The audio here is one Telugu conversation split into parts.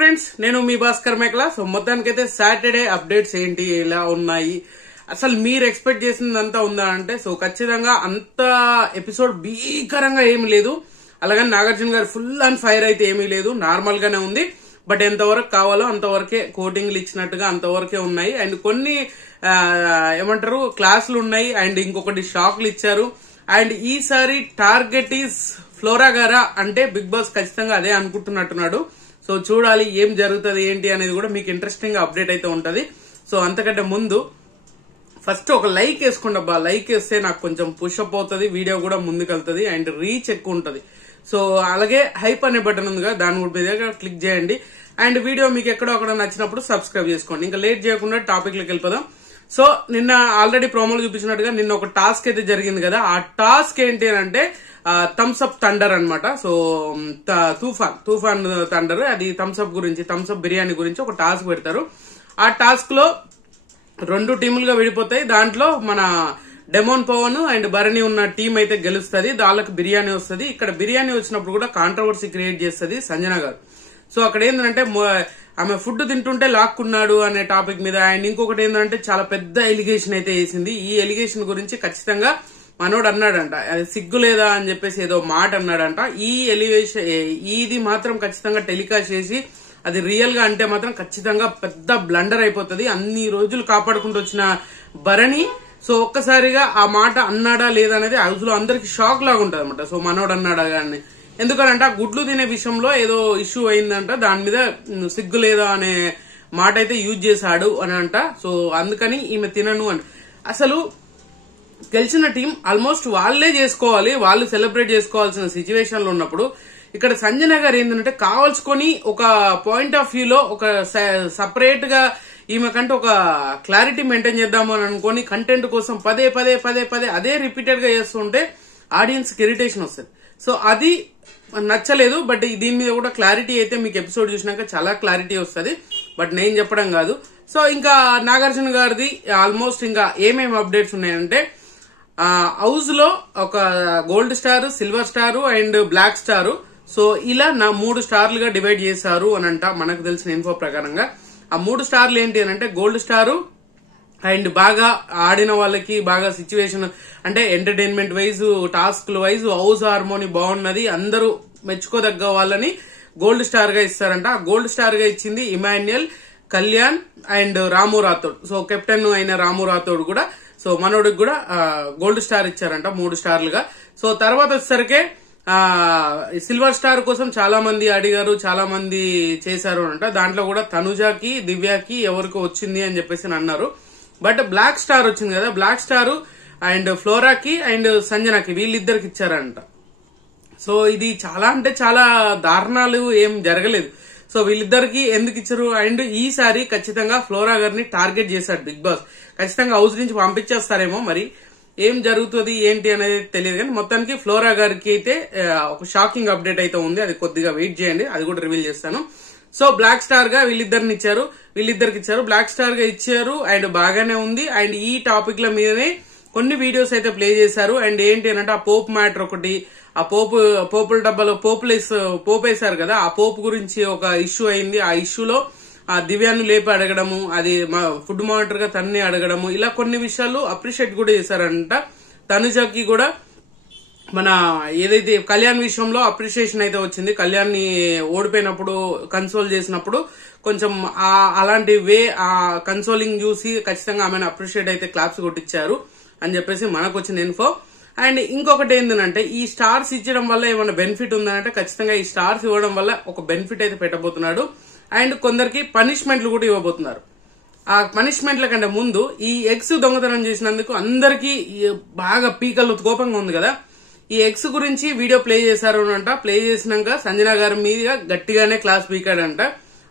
ఫ్రెండ్స్, నేను మీ భాస్కర్ మేకల. సో మొత్తానికైతే సాటర్డే అప్డేట్స్ ఏంటి, ఎలా ఉన్నాయి, అసలు మీరు ఎక్స్పెక్ట్ చేసిందంతా ఉందా అంటే సో ఖచ్చితంగా అంత ఎపిసోడ్ భీకరంగా ఏమి లేదు. అలాగని నాగార్జున గారు ఫుల్ అండ్ ఫైర్ అయితే ఏమీ లేదు, నార్మల్ గానే ఉంది. బట్ ఎంతవరకు కావాలో అంతవరకే కోటింగ్లు ఇచ్చినట్టుగా అంతవరకే ఉన్నాయి. అండ్ కొన్ని ఏమంటారు క్లాసులు ఉన్నాయి, అండ్ ఇంకొకటి షాక్లు ఇచ్చారు. అండ్ ఈసారి టార్గెట్ ఈజ్ ఫ్లోరా గారా అంటే బిగ్ బాస్ ఖచ్చితంగా అదే అనుకుంటున్నట్టున్నాడు. సో చూడాలి ఏం జరుగుతుంది ఏంటి అనేది కూడా మీకు ఇంట్రెస్టింగ్ గా అప్డేట్ అయితే ఉంటది. సో అంతకంటే ముందు ఫస్ట్ ఒక లైక్ వేసుకోండి అబ్బా. లైక్ వేస్తే నాకు కొంచెం పుషప్ అవుతుంది, వీడియో కూడా ముందుకెళ్తుంది అండ్ రీచ్ ఎక్కువ ఉంటది. సో అలాగే హైప్ అనే బటన్ ఉంది కదా, దాని మీద క్లిక్ చేయండి. అండ్ వీడియో మీకు ఎక్కడో అక్కడ నచ్చినప్పుడు సబ్స్క్రైబ్ చేసుకోండి. ఇంకా లేట్ చేయకుండా టాపిక్ లోకి వెళ్ళిపోదాం. సో నిన్న ఆల్రెడీ ప్రోమోలు చూపించినట్టుగా నిన్న ఒక టాస్క్ అయితే జరిగింది కదా. ఆ టాస్క్ ఏంటి అంటే థమ్స్ అప్ థండర్ అనమాట. సో తుఫాన్ థండర్, అది థమ్స్ అప్ గురించి, థమ్స్ అప్ బిర్యానీ గురించి ఒక టాస్క్ పెడతారు. ఆ టాస్క్ లో 2 టీములుగా విడిపోతాయి. దాంట్లో మన డెమోన్ పవన్ అండ్ భరణి ఉన్న టీం అయితే గెలుస్తుంది, వాళ్ళకి బిర్యానీ వస్తుంది. ఇక్కడ బిర్యానీ వచ్చినప్పుడు కూడా కాంట్రవర్సీ క్రియేట్ చేస్తుంది సంజన గారు. సో అక్కడ ఏంటంటే ఆమె ఫుడ్ తింటుంటే లాక్కున్నాడు అనే టాపిక్ మీద. అండ్ ఇంకొకటి ఏంటంటే చాలా పెద్ద ఎలిగేషన్ అయితే వేసింది. ఈ ఎలిగేషన్ గురించి ఖచ్చితంగా మనోడు అన్నాడంట, అది సిగ్గు లేదా అని చెప్పేసి ఏదో మాట అన్నాడంట. ఈ ఎలివేషన్ ఇది మాత్రం ఖచ్చితంగా టెలికాస్ట్ చేసి అది రియల్ గా అంటే మాత్రం ఖచ్చితంగా పెద్ద బ్లండర్ అయిపోతుంది. అన్ని రోజులు కాపాడుకుంటూ వచ్చిన భరణి సో ఒక్కసారిగా ఆ మాట అన్నాడా లేదా అనేది హౌస్ లో అందరికి షాక్ లాగా ఉంటది అనమాట. సో మనోడు అన్నాడా కానీ, ఎందుకనంటే ఆ గుడ్లు తినే విషయంలో ఏదో ఇష్యూ అయిందంట, దాని మీద సిగ్గు లేదా అనే మాట అయితే యూజ్ చేశాడు అని అంట. సో అందుకని ఈమె తినను అని. అసలు గెలిచిన టీం ఆల్మోస్ట్ వాళ్లే చేసుకోవాలి, వాళ్ళు సెలబ్రేట్ చేసుకోవాల్సిన సిచ్యువేషన్ లో ఉన్నప్పుడు ఇక్కడ సంజన గారు ఏంటంటే కావాల్సుకొని ఒక పాయింట్ ఆఫ్ వ్యూలో ఒక సపరేట్ గా ఈమెకంటే ఒక క్లారిటీ మెయింటైన్ చేద్దాము అని అనుకోని కంటెంట్ కోసం పదే అదే రిపీటెడ్ గా చేస్తుంటే ఆడియన్స్ కి ఇరిటేషన్ వస్తుంది. సో అది నచ్చలేదు. బట్ దీని మీద కూడా క్లారిటీ అయితే మీకు ఎపిసోడ్ చూసినాక చాలా క్లారిటీ వస్తుంది, బట్ నేను చెప్పడం కాదు. సో ఇంకా నాగార్జున గారిది ఆల్మోస్ట్ ఇంకా ఏమేమి అప్డేట్స్ ఉన్నాయంటే హౌస్ లో ఒక gold star, silver star and black star. So ఇలా 3 స్టార్లుగా డివైడ్ చేశారు అని అంట మనకు తెలిసిన ఇన్ఫో ప్రకారంగా. ఆ 3 స్టార్లు ఏంటి అని అంటే గోల్డ్ స్టార్ అండ్ బాగా ఆడిన వాళ్ళకి బాగా సిచ్యువేషన్ అంటే entertainment wise, task wise house harmony బాగున్నది, అందరూ మెచ్చుకోదగ్గ వాళ్ళని గోల్డ్ స్టార్ గా ఇస్తారంట. ఆ గోల్డ్ స్టార్ గా ఇచ్చింది Emmanuel, Kalyan and Ramu Rathod. So captain అయిన రాము రాథోడ్ కూడా, సో మనోడికి కూడా గోల్డ్ స్టార్ ఇచ్చారంట 3 స్టార్లుగా. సో తర్వాత వచ్చేసరికి సిల్వర్ స్టార్ కోసం చాలా మంది అడిగారు, చాలా మంది చేశారు అంట. దాంట్లో కూడా తనుజాకి, దివ్యాకి ఎవరికి వచ్చింది అని చెప్పేసి అన్నారు. బట్ బ్లాక్ స్టార్ వచ్చింది కదా, బ్లాక్ స్టార్ అండ్ ఫ్లోరాకి అండ్ సంజనాకి వీళ్ళిద్దరికి ఇచ్చారంట. సో ఇది చాలా అంటే చాలా దారుణాలు ఏం జరగలేదు. సో వీళ్ళిద్దరికి ఎందుకు ఇచ్చారు? అండ్ ఈసారి ఖచ్చితంగా ఫ్లోరా గారిని టార్గెట్ చేశాడు బిగ్ బాస్. ఖచ్చితంగా హౌస్ నుంచి పంపించేస్తారేమో, మరి ఏం జరుగుతుంది ఏంటి అనేది తెలియదు. కానీ మొత్తానికి ఫ్లోరా గారికి అయితే ఒక షాకింగ్ అప్డేట్ అయితే ఉంది, అది కొద్దిగా వెయిట్ చేయండి, అది కూడా రివీల్ చేస్తాను. సో బ్లాక్ స్టార్ గా వీళ్ళిద్దరికి ఇచ్చారు, బ్లాక్ స్టార్ గా ఇచ్చారు అండ్ బాగానే ఉంది. అండ్ ఈ టాపిక్ ల మీదనే కొన్ని వీడియోస్ అయితే ప్లే చేశారు. అండ్ ఏంటి అంటే ఆ పోప్ మ్యాటర్ ఒకటి, ఆ పోపుల డబ్బాలో పోపు వేశారు కదా, ఆ పోపు గురించి ఒక ఇష్యూ అయింది. ఆ ఇష్యూలో ఆ దివ్యాన్ని లేపి అడగడము, అది ఫుడ్ మానిటర్ గా తన్ని అడగడము, ఇలా కొన్ని విషయాలు అప్రిషియేట్ కూడా చేశారంట. తనుజకి కూడా మన ఏదైతే కళ్యాణ్ విషయంలో అప్రిషియేషన్ అయితే వచ్చింది. కళ్యాణ్ ని ఓడిపోయినప్పుడు కన్సోల్ చేసినప్పుడు కొంచెం అలాంటి ఆ కన్సోలింగ్ చూసి ఖచ్చితంగా ఆమెను అప్రిషియేట్ అయితే క్లాప్స్ కొట్టించారు అని చెప్పేసి మనకు వచ్చిన ఇన్ఫో. అండ్ ఇంకొకటి ఏంటంటే ఈ స్టార్స్ ఇచ్చడం వల్ల ఏమైనా బెనిఫిట్ ఉందంటే ఖచ్చితంగా ఈ స్టార్స్ ఇవ్వడం వల్ల ఒక బెనిఫిట్ అయితే పెట్టబోతున్నాడు. అండ్ కొందరికి పనిష్మెంట్లు కూడా ఇవ్వబోతున్నారు. ఆ పనిష్మెంట్ల కంటే ముందు ఈ ఎగ్స్ దొంగతనం చేసినందుకు అందరికీ బాగా పీకల్లో కోపంగా ఉంది కదా, ఈ ఎగ్స్ గురించి వీడియో ప్లే చేశారు అంట. ప్లే చేసినాక సంజన గారి మీద గట్టిగానే క్లాస్ పీకాడంట.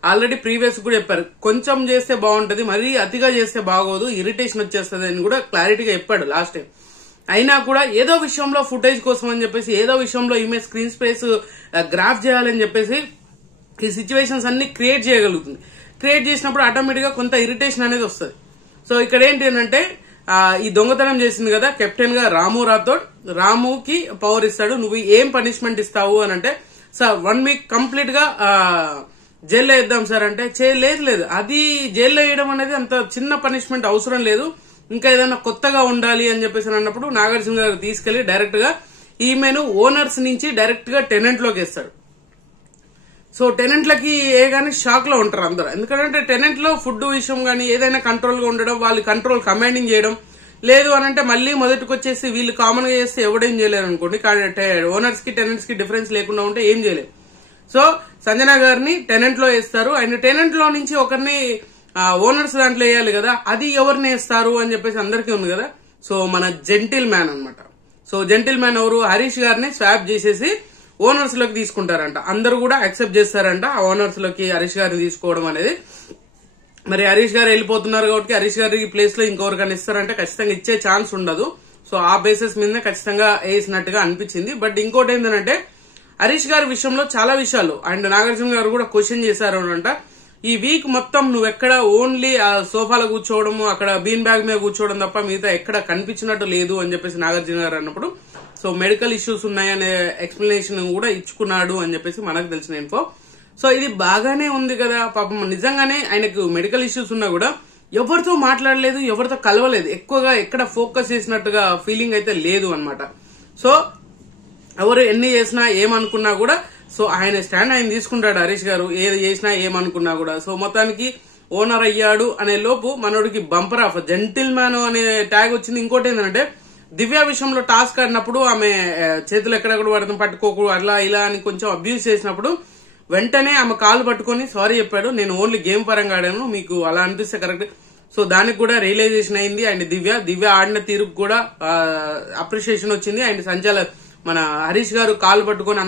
ఆల్రెడీ ప్రీవియస్ కూడా చెప్పారు, కొంచెం చేస్తే బాగుంటది, మరీ అతిగా చేస్తే బాగోదు, ఇరిటేషన్ వచ్చేస్తుంది అని కూడా క్లారిటీగా చెప్పాడు లాస్ట్ టైం. అయినా కూడా ఏదో విషయంలో ఫుటేజ్ కోసం అని చెప్పేసి, ఏదో విషయంలో ఈమె స్క్రీన్ స్పేస్ గ్రాఫ్ చేయాలని చెప్పేసి ఈ సిచ్యువేషన్స్ అన్ని క్రియేట్ చేయగలుగుతుంది. క్రియేట్ చేసినప్పుడు ఆటోమేటిక్ గా కొంత ఇరిటేషన్ అనేది వస్తుంది. సో ఇక్కడ ఏంటి అంటే ఈ దొంగతనం చేసింది కదా కెప్టెన్ గా రాము రాథోడ్, రాముకి పవర్ ఇస్తాడు, నువ్వు ఏం పనిష్మెంట్ ఇస్తావు అని అంటే సార్ 1 వీక్ కంప్లీట్ గా జైల్లో వేద్దాం సార్ అంటే లేదు అది జైల్లో వేయడం అనేది అంత చిన్న పనిష్మెంట్ అవసరం లేదు, ఇంకా ఏదైనా కొత్తగా ఉండాలి అని చెప్పేసి అన్నప్పుడు నాగార్జున గారు తీసుకెళ్లి డైరెక్ట్ గా ఈమెను ఓనర్స్ నుంచి డైరెక్ట్ గా టెనెంట్ లోకి వేస్తాడు. సో టెనెంట్లకి ఏగానే షాక్ లో ఉంటారు అందరూ, ఎందుకంటే టెనెంట్ లో ఫుడ్ విషయం గానీ ఏదైనా కంట్రోల్ గా ఉండడం, వాళ్ళు కంట్రోల్ కమాండింగ్ చేయడం లేదు అని అంటే మళ్ళీ మొదటికి వచ్చేసి వీళ్ళు కామన్ గా చేస్తే ఎవడేం చేయలేరు అనుకోండి. ఓనర్స్ కి టెనెంట్స్ కి డిఫరెన్స్ లేకుండా ఉంటే ఏం చేయలేదు. సో సంజన గారిని టెనెంట్ లో వేస్తారు. అండ్ టెనెంట్ లో నుంచి ఒకరిని ఓనర్స్ దాంట్లో వేయాలి కదా, అది ఎవరిని వేస్తారు అని చెప్పేసి అందరికీ ఉంది కదా. సో మన జెంటిల్ మ్యాన్ అనమాట. సో జెంటిల్ మ్యాన్ ఎవరు, హరీష్ గారిని స్వాప్ చేసేసి ఓనర్స్ లోకి తీసుకుంటారంట. అందరూ కూడా యాక్సెప్ట్ చేస్తారంట ఆ ఓనర్స్ లోకి హరీష్ గారిని తీసుకోవడం అనేది. మరి హరీష్ గారు వెళ్ళిపోతున్నారు కాబట్టి హరీష్ గారి ప్లేస్ లో ఇంకొకరికైనా ఇస్తారంటే ఖచ్చితంగా ఇచ్చే ఛాన్స్ ఉండదు. సో ఆ బేసిస్ మీదనే ఖచ్చితంగా వేసినట్టుగా అనిపించింది. బట్ ఇంకోటి ఏంటంటే హరీష్ గారి విషయంలో చాలా విషయాలు అండ్ నాగార్జున గారు కూడా క్వశ్చన్ చేశారు అంట. ఈ వీక్ మొత్తం నువ్వు ఎక్కడ ఓన్లీ ఆ సోఫాలో కూర్చోవడం, అక్కడ బీన్ బ్యాగ్ మీద కూర్చోవడం తప్ప మిగతా ఎక్కడ కనిపించినట్టు లేదు అని చెప్పేసి నాగార్జున గారు అన్నప్పుడు సో మెడికల్ ఇష్యూస్ ఉన్నాయనే ఎక్స్ప్లెనేషన్ కూడా ఇచ్చుకున్నాడు అని చెప్పేసి మనకు తెలిసిన ఇన్ఫో. సో ఇది బాగానే ఉంది కదా, పాపం నిజంగానే ఆయనకు మెడికల్ ఇష్యూస్ ఉన్నా కూడా ఎవరితో మాట్లాడలేదు, ఎవరితో కలవలేదు, ఎక్కువగా ఎక్కడ ఫోకస్ చేసినట్టుగా ఫీలింగ్ అయితే లేదు అనమాట. సో ఎవరు ఎన్ని చేసినా ఏమనుకున్నా కూడా సో ఆయన స్టాండ్ ఆయన తీసుకుంటాడు హరీష్ గారు, ఏది చేసినా ఏమనుకున్నా కూడా. సో మొత్తానికి ఓనర్ అయ్యాడు అనే లోపు మనోడికి బంపర్ ఆఫ్ జెంటిల్ మ్యాన్ అనే ట్యాగ్ వచ్చింది. ఇంకోటి ఏంటంటే దివ్య విషయంలో టాస్క్ ఆడినప్పుడు ఆమె చేతులు ఎక్కడెక్కడ పడతాం పట్టుకోకూడదు అట్లా ఇలా అని కొంచెం అబ్యూస్ చేసినప్పుడు వెంటనే ఆమె కాలు పట్టుకొని సారీ చెప్పాడు, నేను ఓన్లీ గేమ్ పరంగా ఆడాను, మీకు అలా అనిపిస్తే కరెక్ట్. సో దానికి కూడా రియలైజేషన్ అయింది. అండ్ దివ్య ఆడిన తీరుకు కూడా అప్రిషియేషన్ వచ్చింది. అండ్ మన హరీష్ గారు కాలు పట్టుకొని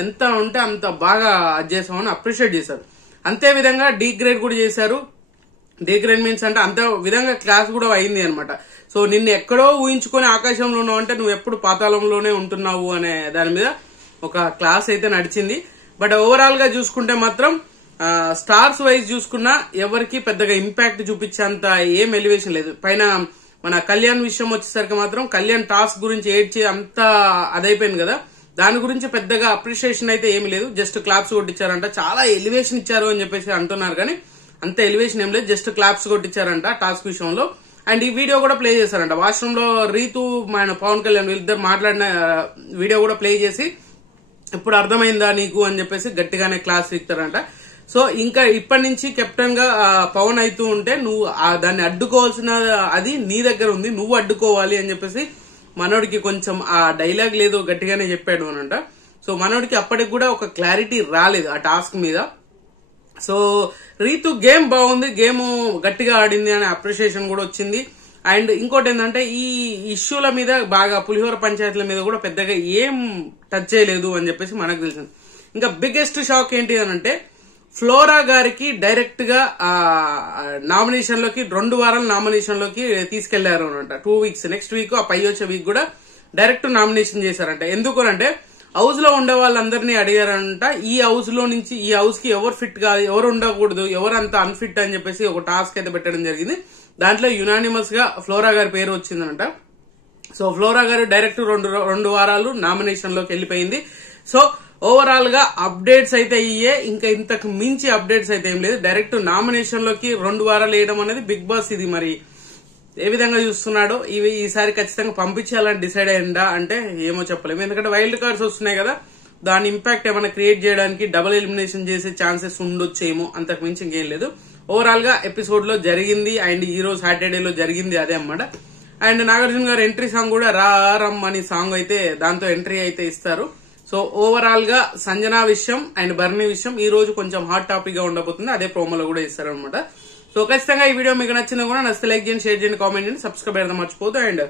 ఎంత ఉంటే అంత బాగా చేసామని అప్రిషియేట్ చేశారు. అంతే విధంగా డీ గ్రేడ్ కూడా చేశారు. డీ గ్రేడ్ మీన్స్ అంటే అంత విధంగా క్లాస్ కూడా అయింది అనమాట. సో నిన్ను ఎక్కడో ఊహించుకొని ఆకాశంలో ఉన్నావు అంటే నువ్వు ఎప్పుడు పాతాళంలోనే ఉంటున్నావు అనే దాని మీద ఒక క్లాస్ అయితే నడిచింది. బట్ ఓవరాల్ గా చూసుకుంటే మాత్రం స్టార్స్ వైజ్ చూసుకున్నా ఎవరికి పెద్దగా ఇంపాక్ట్ చూపించేంత ఏం ఎలివేషన్ లేదు. పైన మన కళ్యాణ్ విషయం వచ్చేసరికి మాత్రం కళ్యాణ్ టాస్క్ గురించి ఏడ్చి అంతా అదైపోయింది కదా, దాని గురించి పెద్దగా అప్రిషియేషన్ అయితే ఏమి లేదు. జస్ట్ క్లాప్స్ కొట్టించారంట, చాలా ఎలివేషన్ ఇచ్చారు అని చెప్పేసి అంటున్నారు కానీ అంత ఎలివేషన్ ఏం లేదు, జస్ట్ క్లాప్స్ కొట్టించారంట టాస్క్ విషయంలో. అండ్ ఈ వీడియో కూడా ప్లే చేశారంట వాష్రూమ్ లో రీతు మన పవన్ కళ్యాణ్ వీళ్ళిద్దరు మాట్లాడిన వీడియో కూడా ప్లే చేసి ఇప్పుడు అర్థమైందా నీకు అని చెప్పేసి గట్టిగానే క్లాస్ ఇస్తారంట. సో ఇంకా ఇప్పటి నుంచి కెప్టెన్ గా పవన్ అవుతూ ఉంటే నువ్వు దాన్ని అడ్డుకోవాల్సిన అది నీ దగ్గర ఉంది, నువ్వు అడ్డుకోవాలి అని చెప్పేసి మనోడికి కొంచెం ఆ డైలాగ్ లేదు గట్టిగానే చెప్పాడు అనంట. సో మనోడికి అప్పటికి కూడా ఒక క్లారిటీ రాలేదు ఆ టాస్క్ మీద. సో రీతు గేమ్ బాగుంది, గేమ్ గట్టిగా ఆడింది అనే అప్రిషియేషన్ కూడా వచ్చింది. అండ్ ఇంకోటి ఏంటంటే ఈ ఇష్యూల మీద బాగా పులిహోర పంచాయతీల మీద కూడా పెద్దగా ఏం టచ్ చేయలేదు అని చెప్పేసి మనకు తెలిసింది. ఇంకా బిగ్గెస్ట్ షాక్ ఏంటి అనంటే ఫ్లోరా గారికి డైరెక్ట్ గా నామినేషన్ లోకి 2 వారాల నామినేషన్ లోకి తీసుకెళ్లారు అనంట. 2 వీక్స్ నెక్స్ట్ వీక్ ఆ పై వచ్చే వీక్ కూడా డైరెక్ట్ నామినేషన్ చేశారంట. ఎందుకు అంటే హౌస్ లో ఉండే వాళ్ళందరినీ అడిగారంట ఈ హౌస్ లో నుంచి ఈ హౌస్ కి ఎవరు ఫిట్ కాదు, ఎవరు ఉండకూడదు, ఎవరు అంత అన్ఫిట్ అని చెప్పేసి ఒక టాస్క్ అయితే పెట్టడం జరిగింది. దాంట్లో యునానిమస్ గా ఫ్లోరా గారి పేరు వచ్చిందంట. సో ఫ్లోరా గారు డైరెక్ట్ 2 వారాలు నామినేషన్ లోకి వెళ్లిపోయింది. సో ఓవరాల్ గా అప్డేట్స్ అయితే ఇయ్యే, ఇంకా ఇంతకు మించి అప్డేట్స్ అయితే ఏం లేదు. డైరెక్ట్ నామినేషన్ లోకి 2 వారాలు వేయడం అనేది బిగ్ బాస్ ఇది మరి ఏ విధంగా చూస్తున్నాడో ఈసారి ఖచ్చితంగా పంపించాలని డిసైడ్ అయ్యిందా అంటే ఏమో చెప్పలేము. ఎందుకంటే వైల్డ్ కార్డ్స్ వస్తున్నాయి కదా, దాని ఇంపాక్ట్ ఏమైనా క్రియేట్ చేయడానికి డబుల్ ఎలిమినేషన్ చేసే ఛాన్సెస్ ఉండొచ్చేమో, అంతకు మించి ఇంకేం లేదు. ఓవరాల్ గా ఎపిసోడ్ లో జరిగింది అండ్ ఈ రోజు సాటర్డేలో జరిగింది అదే అన్నమాట. అండ్ నాగార్జున గారు ఎంట్రీ సాంగ్ కూడా రమ్ అని సాంగ్ అయితే దాంతో ఎంట్రీ అయితే ఇస్తారు. సో ఓవరాల్ గా సంజన విషయం అండ్ బర్నీ విషయం ఈ రోజు కొంచెం హాట్ టాపిక్ గా ఉండబోతుంది, అదే ప్రోమోలో కూడా ఇస్తారు అనమాట. సో ఖచ్చితంగా ఈ వీడియో మీకు నచ్చింది కూడా నచ్చితే లైక్ చేయండి, షేర్ చేయండి, కామెంట్ చేయండి, సబ్స్క్రైబ్ అయితే మర్చిపోదు. అండ్